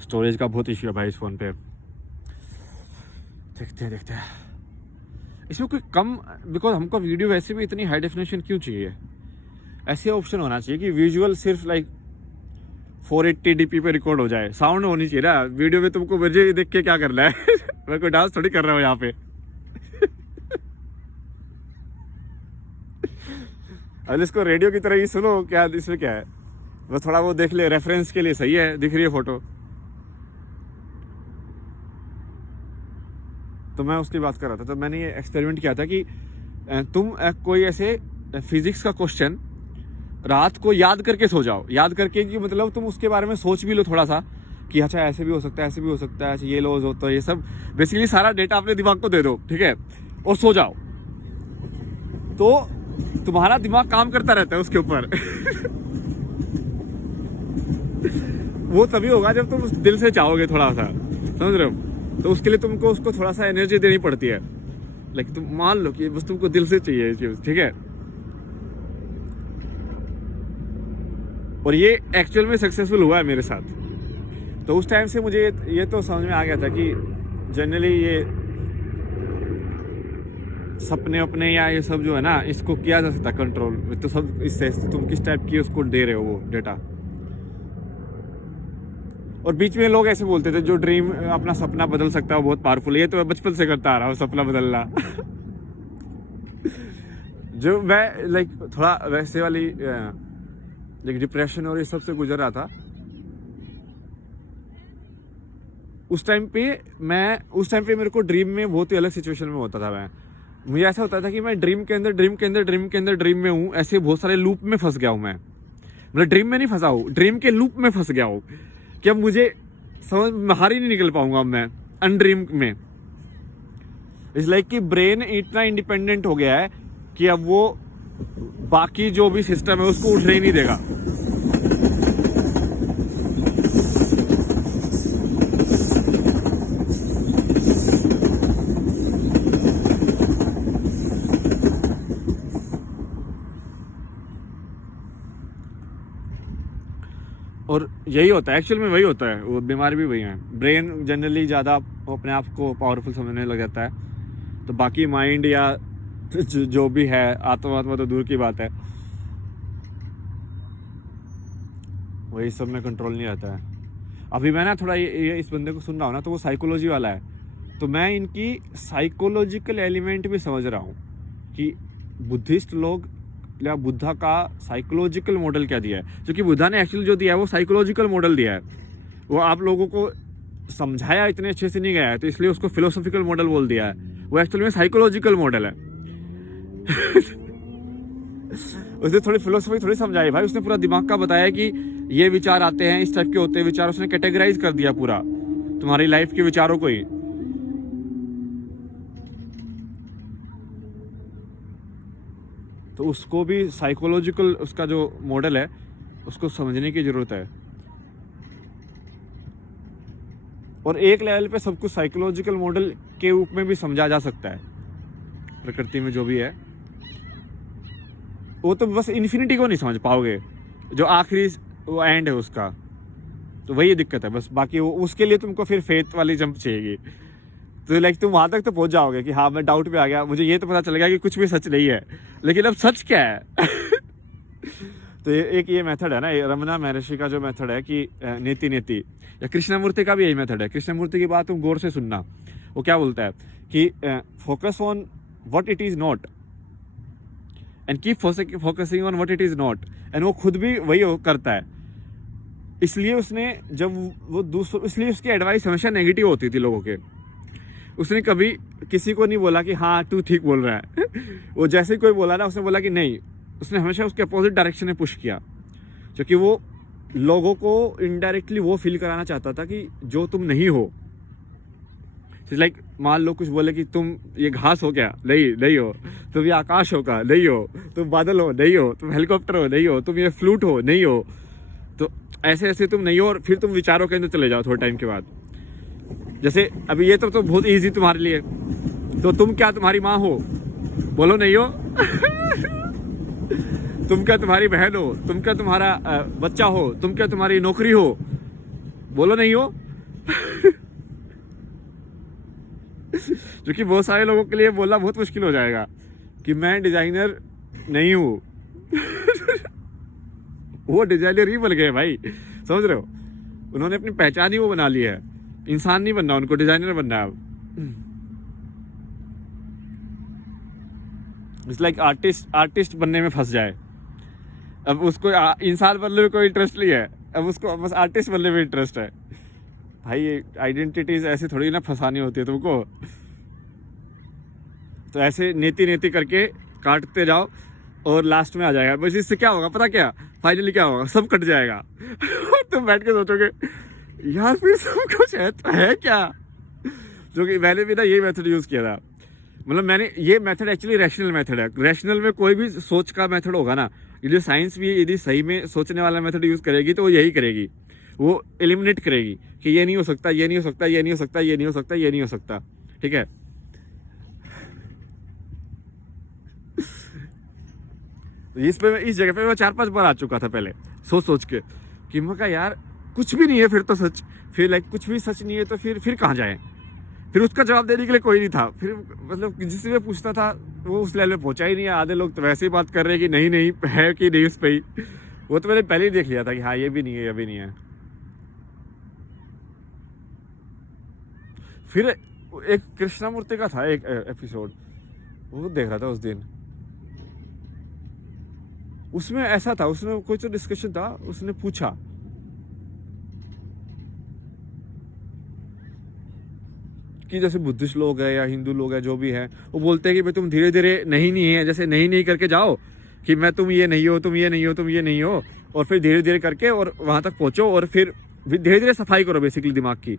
Storage का बहुत issue है भाई इस फ़ोन पे। देखते हैं इसमें कोई कम, बिकॉज हमको वीडियो वैसे भी इतनी हाई डेफिनेशन क्यों चाहिए। ऐसे ऑप्शन होना चाहिए कि विजुअल सिर्फ लाइक 480 पे रिकॉर्ड हो जाए, साउंड होनी चाहिए ना वीडियो में। तुमको मुझे देख के क्या करना है मैं कोई डांस थोड़ी कर रहा हूँ यहाँ पे अब इसको रेडियो की तरह ही सुनो, क्या इसमें क्या है, बस थोड़ा वो देख ले रेफरेंस के लिए सही है, दिख रही है फोटो। तो मैं उसकी बात कर रहा था, तो मैंने ये एक्सपेरिमेंट किया था कि तुम कोई ऐसे फिजिक्स का क्वेश्चन रात को याद करके सो जाओ। याद करके कि मतलब तुम उसके बारे में सोच भी लो थोड़ा सा कि अच्छा ऐसे भी हो सकता है, ऐसे भी हो सकता है, ऐसे ये लॉज होता है, ये सब बेसिकली सारा डेटा अपने दिमाग को दे दो, ठीक है, और सो जाओ। तो तुम्हारा दिमाग काम करता रहता है उसके ऊपर वो तभी होगा जब तुम दिल से चाहोगे थोड़ा सा, समझ रहे हो। तो उसके लिए तुमको उसको थोड़ा सा एनर्जी देनी पड़ती है। लेकिन तुम मान लो कि बस तुमको दिल से चाहिए ये चीज, ठीक है। और ये एक्चुअल में सक्सेसफुल हुआ है मेरे साथ। तो उस टाइम से मुझे ये तो समझ में आ गया था कि जनरली ये सपने अपने या ये सब जो है ना, इसको किया जा सकता है कंट्रोल। तो सब इससे तुम किस टाइप की उसको दे रहे हो वो डेटा। और बीच में लोग ऐसे बोलते थे जो ड्रीम अपना सपना बदल सकता है वो बहुत पावरफुल है। ये तो मैं बचपन से करता आ रहा हूँ, सपना बदलना जो मैं लाइक थोड़ा वैसे वाली डिप्रेशन और ये सब से गुजर रहा था उस टाइम पे मेरे को ड्रीम में बहुत ही अलग सिचुएशन में होता था। मुझे ऐसा होता था कि मैं ड्रीम के अंदर में हूँ, ऐसे बहुत सारे लूप में फंस गया हूँ मैं। मतलब ड्रीम में नहीं फंसा हूँ, ड्रीम के लूप में फंस गया हूँ कि अब मुझे समझ बाहर ही नहीं निकल पाऊंगा अब मैं अनड्रीम में। इट्स लाइक कि ब्रेन इतना इंडिपेंडेंट हो गया है कि अब वो बाकी जो भी सिस्टम है उसको उठने ही नहीं देगा। और यही होता है एक्चुअल में, वही होता है, वो बीमार भी वही है। ब्रेन जनरली ज़्यादा अपने आप को पावरफुल समझने लग जाता है, तो बाकी माइंड या जो भी है, आत्मा तो दूर की बात है, वही सब में कंट्रोल नहीं रहता है। अभी मैं ना थोड़ा ये इस बंदे को सुन रहा हूँ ना, तो वो साइकोलॉजी वाला है, तो मैं इनकी साइकोलॉजिकल एलिमेंट भी समझ रहा हूँ कि बुद्धिस्ट लोग या बुद्धा का साइकोलॉजिकल मॉडल क्या दिया है। क्योंकि बुद्धा ने एक्चुअली जो दिया है वो साइकोलॉजिकल मॉडल दिया है, वो आप लोगों को समझाया इतने अच्छे से नहीं गया है, तो इसलिए उसको फिलोसॉफिकल मॉडल बोल दिया है। वो एक्चुअली में साइकोलॉजिकल मॉडल है उसने थोड़ी फिलोसफी थोड़ी समझाई भाई, उसने पूरा दिमाग का बताया कि ये विचार आते हैं, इस टाइप के होते हैं विचार। उसने कैटेगराइज कर दिया पूरा तुम्हारी लाइफ के विचारों को ही। तो उसको भी साइकोलॉजिकल उसका जो मॉडल है उसको समझने की जरूरत है। और एक लेवल पे सब कुछ साइकोलॉजिकल मॉडल के रूप में भी समझा जा सकता है। प्रकृति में जो भी है वो तो बस इन्फिनिटी को नहीं समझ पाओगे, जो आखिरी वो एंड है उसका, तो वही दिक्कत है बस। बाकी वो उसके लिए तुमको फिर फेथ वाली जंप चाहिएगी, तो लाइक तुम वहां तक तो पहुंच जाओगे कि हाँ मैं डाउट पे आ गया, मुझे ये तो पता चल गया कि कुछ भी सच नहीं है, लेकिन अब सच क्या है तो एक ये मेथड है ना, रमना महर्षि का जो मेथड है कि नीति नीति, या कृष्णमूर्ति का भी यही मेथड है। कृष्णमूर्ति की बात तुम गौर से सुनना, वो क्या बोलता है कि focus on what it is not and keep focusing on what it is not. And वो खुद भी वही करता है। इसलिए उसने जब वो दूसरों, इसलिए उसकी एडवाइस हमेशा नेगेटिव होती थी लोगों के। उसने कभी किसी को नहीं बोला कि हाँ तू ठीक बोल रहा है वो जैसे ही कोई बोला ना, उसने बोला कि नहीं, उसने हमेशा उसके अपोजिट डायरेक्शन में पुश किया, क्योंकि वो लोगों को इनडायरेक्टली वो फील कराना चाहता था कि जो तुम नहीं हो। लाइक मान लो कुछ बोले कि तुम ये घास हो क्या, नहीं हो, तुम ये आकाश हो क्या, नहीं हो, तुम बादल हो, नहीं हो, तुम हेलीकॉप्टर हो, नहीं हो, तुम ये फ्लूट हो, नहीं हो। तो ऐसे ऐसे तुम नहीं हो, और फिर तुम विचारों के अंदर चले जाओ थोड़े टाइम के बाद। जैसे अभी ये तो बहुत इजी तुम्हारे लिए, तो तुम क्या तुम्हारी माँ हो, बोलो नहीं हो तुम क्या तुम्हारी बहन हो, तुम क्या तुम्हारा बच्चा हो, तुम क्या तुम्हारी नौकरी हो, बोलो नहीं हो। जो कि बहुत सारे लोगों के लिए बोलना बहुत मुश्किल हो जाएगा कि मैं डिजाइनर नहीं हूँ। वो डिजाइनर ही बन गए भाई, समझ रहे हो? उन्होंने अपनी पहचान ही वो बना ली है। इंसान नहीं बनना उनको, डिजाइनर बनना है अब। इट्स लाइक आर्टिस्ट बनने में फंस जाए। अब उसको इंसान बनने में कोई इंटरेस्ट नहीं है, अब उसको बस आर्टिस्ट बनने में इंटरेस्ट है। भाई ये आइडेंटिटीज ऐसे थोड़ी ना फंसानी होती है तुमको। तो ऐसे नेति करके काटते जाओ और लास्ट में आ जाएगा। बस इससे क्या होगा पता क्या? फाइनली क्या होगा? सब कट जाएगा। तुम बैठ के सोचोगे यार फिर सब कुछ है तो है क्या? जो कि मैंने भी ना ये मेथड यूज किया था। मतलब मैंने ये मेथड एक्चुअली रैशनल मेथड है। रैशनल में कोई भी सोच का मेथड होगा ना, यदि साइंस भी यदि सही में सोचने वाला मेथड यूज करेगी तो वो यही करेगी। वो एलिमिनेट करेगी कि ये नहीं हो सकता, ये नहीं हो सकता, ये नहीं हो सकता, ये नहीं हो सकता, ये नहीं हो सकता। ठीक है? इस जगह पे मैं 4-5 बार आ चुका था पहले, सोच के कि मैं कहा यार कुछ भी नहीं है फिर तो सच, फिर लाइक कुछ भी सच नहीं है तो फिर कहाँ जाए? फिर उसका जवाब देने के लिए कोई नहीं था। फिर मतलब जिससे मैं पूछता था वो उस लेवल पे पहुंचा ही नहीं है। आधे लोग तो वैसे ही बात कर रहे हैं कि नहीं है कि नहीं उस पर ही। वो तो मैंने पहले ही देख लिया था कि हाँ ये भी नहीं है, ये भी नहीं है। फिर एक कृष्णामूर्ति का था एक एपिसोड, वो देख रहा था उस दिन। उसमें ऐसा था, उसमें कोई तो डिस्कशन था, उसने पूछा कि जैसे बुद्धिस्ट लोग हैं या हिंदू लोग हैं जो भी हैं, वो बोलते हैं कि भाई तुम धीरे धीरे नहीं है, जैसे नहीं करके जाओ कि मैं तुम ये नहीं हो, तुम ये नहीं हो, तुम ये नहीं हो, और फिर धीरे धीरे करके और वहां तक पहुंचो और फिर धीरे धीरे सफाई करो बेसिकली दिमाग की,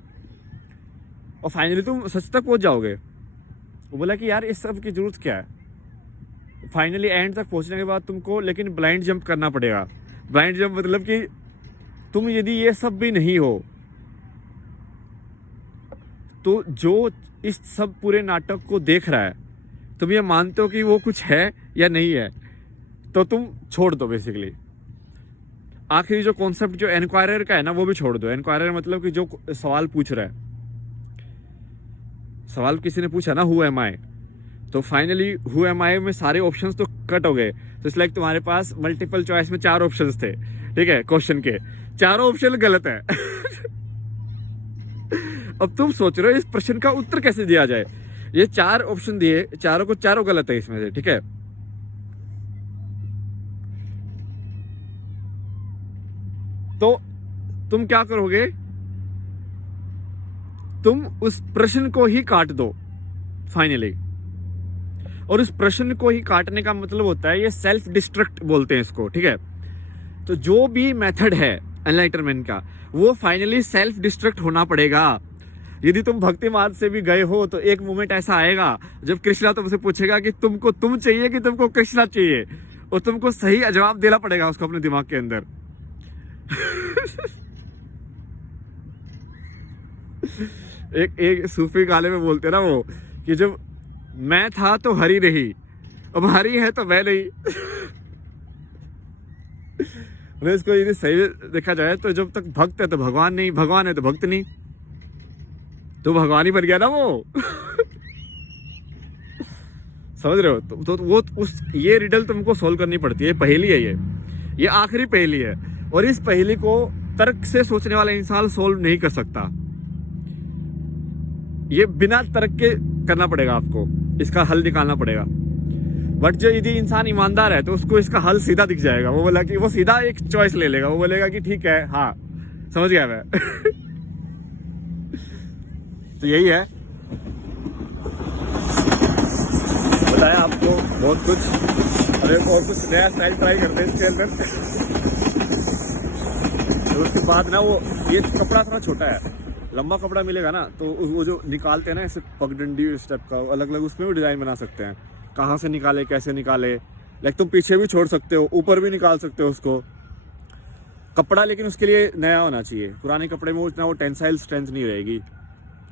और फाइनली तुम सच तक पहुंच जाओगे। वो बोला कि यार इस सब की जरूरत क्या है? फाइनली एंड तक पहुंचने के बाद तुमको लेकिन ब्लाइंड जंप करना पड़ेगा। ब्लाइंड जंप मतलब कि तुम यदि ये सब भी नहीं हो तो जो इस सब पूरे नाटक को देख रहा है, तुम ये मानते हो कि वो कुछ है या नहीं है, तो तुम छोड़ दो बेसिकली। आखिरी जो कॉन्सेप्ट जो एनक्वायरर का है ना, वो भी छोड़ दो। एनक्वायरर मतलब कि जो सवाल पूछ रहा है, सवाल किसी ने पूछा ना हु एम आई, तो फाइनली हु एम आई में सारे ऑप्शंस तो कट हो गए। तो इट्स लाइक तुम्हारे पास मल्टीपल चॉइस में 4 ऑप्शंस थे, ठीक है, क्वेश्चन के 4 ऑप्शन गलत है। अब तुम सोच रहे हो इस प्रश्न का उत्तर कैसे दिया जाए? ये 4 ऑप्शन दिए, चारों को चारों गलत है इसमें से, ठीक है। तो तुम क्या करोगे? तुम उस प्रश्न को ही काट दो फाइनली। और उस प्रश्न को ही काटने का मतलब होता है, ये सेल्फ डिस्ट्रक्ट बोलते हैं इसको, ठीक है। तो जो भी मेथड है एनलाइटनमेंट का, वो फाइनली सेल्फ डिस्ट्रक्ट होना पड़ेगा। यदि तुम भक्ति मार्ग से भी गए हो तो एक मोमेंट ऐसा आएगा जब कृष्णा तुमसे पूछेगा कि तुमको तुम चाहिए कि तुमको कृष्णा चाहिए, और तुमको सही जवाब देना पड़ेगा उसको अपने दिमाग के अंदर। एक सूफी गाने में बोलते ना वो कि जब मैं था तो हरी रही, अब हरी है तो मैं नहीं। इसको यदि सही देखा जाए तो जब तक भक्त है तो भगवान नहीं, भगवान है तो भक्त नहीं, तो भगवान ही बन गया ना वो। समझ रहे हो? तो वो उस ये रिडल तुमको सोल्व करनी पड़ती है। पहेली है ये आखिरी पहेली है, और इस पहेली को तर्क से सोचने वाला इंसान सोल्व नहीं कर सकता। ये बिना तर्क के करना पड़ेगा आपको, इसका हल निकालना पड़ेगा। बट जो यदि इंसान ईमानदार है तो उसको इसका हल सीधा दिख जाएगा। वो बोला कि वो सीधा एक चॉइस ले लेगा, वो बोलेगा कि ठीक है, हाँ समझ गया मैं। तो यही है, बताया आपको बहुत कुछ। अरे और कुछ नया स्टाइल ट्राई करते हैं इसके अंदर। तो उसके बाद ना वो ये कपड़ा थोड़ा छोटा है, लंबा कपड़ा मिलेगा ना तो वो जो निकालते हैं ना ऐसे पगडंडी स्टेप का अलग अलग, उसमें भी डिजाइन बना सकते हैं। कहाँ से निकाले, कैसे निकाले, लाइक तुम पीछे भी छोड़ सकते हो, ऊपर भी निकाल सकते हो उसको कपड़ा, लेकिन उसके लिए नया होना चाहिए। पुराने कपड़े में उतना वो टेंसाइल स्ट्रेंथ नहीं रहेगी,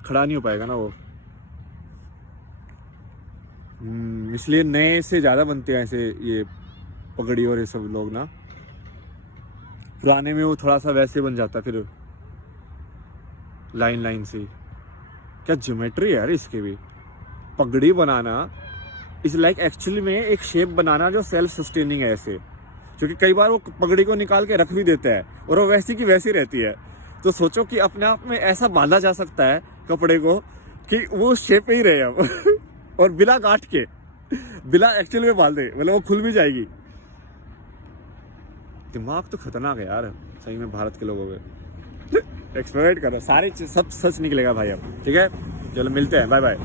खड़ा नहीं हो पाएगा ना वो। इसलिए नए से ज्यादा बनते हैं ऐसे ये पगड़ी और ये सब लोग ना। पुराने में वो थोड़ा सा वैसे बन जाता फिर, लाइन लाइन सी, क्या ज्योमेट्री है यार इसकी भी। पगड़ी बनाना इज लाइक एक्चुअली में एक शेप बनाना जो सेल्फ सस्टेनिंग है ऐसे, क्योंकि कई बार वो पगड़ी को निकाल के रख भी देता है और वो वैसी की वैसी रहती है। तो सोचो कि अपने आप में ऐसा बांधा जा सकता है कपड़े को कि वो शेप में ही रहे अब और बिना गांठ के, बिना एक्चुअल में बांधे, मतलब वो खुल भी जाएगी। दिमाग तो खतरनाक है यार सही में भारत के लोगों के। एक्सपेरिमेंट करो, सारे सब सच निकलेगा भाई अब। ठीक है, चलो मिलते हैं, बाय बाय।